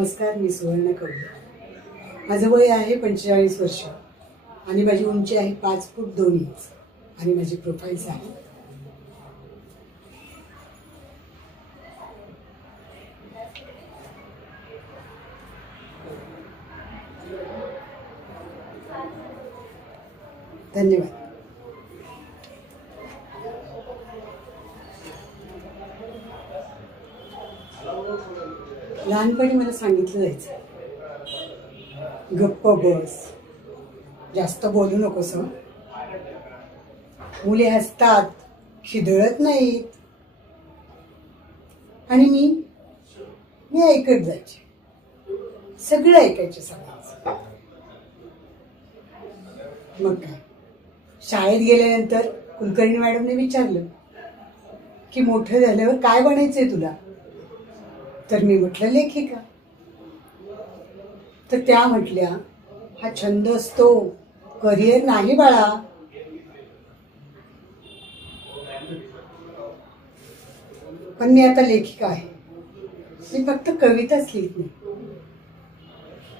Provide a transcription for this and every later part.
नमस्कार, मी सुवर्ण कवडे। माझं वय आहे 45 वर्ष आणि माझी उंची आहे 5 फूट 2 इंच आणि माझी प्रोफाइल्स आहे। धन्यवाद। लहानपणी मला सांगितलं जायचं, गप्प बस, जास्त बोलू नकोस, मुले हसतात, खिदळत नाहीत। आणि मी ऐकत जायचे, सगळं ऐकायचे सगळ्यांचं। मग काय, शाळेत गेल्यानंतर कुलकर्णी मॅडमने विचारलं की मोठं झाल्यावर काय बनायचंय तुला? तर मी म्हटलं लेखिका। तर त्या म्हटल्या, हा छंद असतो, करिअर नाही बाळा। पण मी आता लेखिका आहे, मी फक्त कविताच लिहित नाही,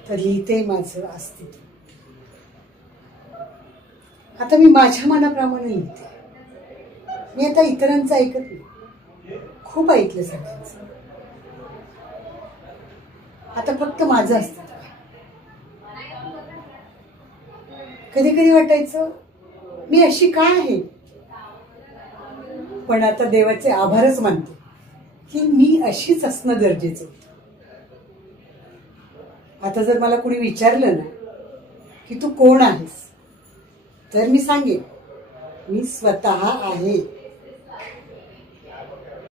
तर लिहिते माझं अस्तित्व। आता मी माझ्या मनाप्रमाणे लिहिते, मी आता इतरांचं ऐकत नाही। खूप ऐकलं सगळ्यांचं, आता फक्त माझं अस्तित्व आहे। कधी कधी वाटायचं मी अशी काय आहे, पण आता देवाचे आभारच मानते की मी अशीच असणं गरजेचं होतं। आता जर मला कोणी विचारलं ना की तू कोण आहेस, तर मी सांगेन, मी स्वतः आहे।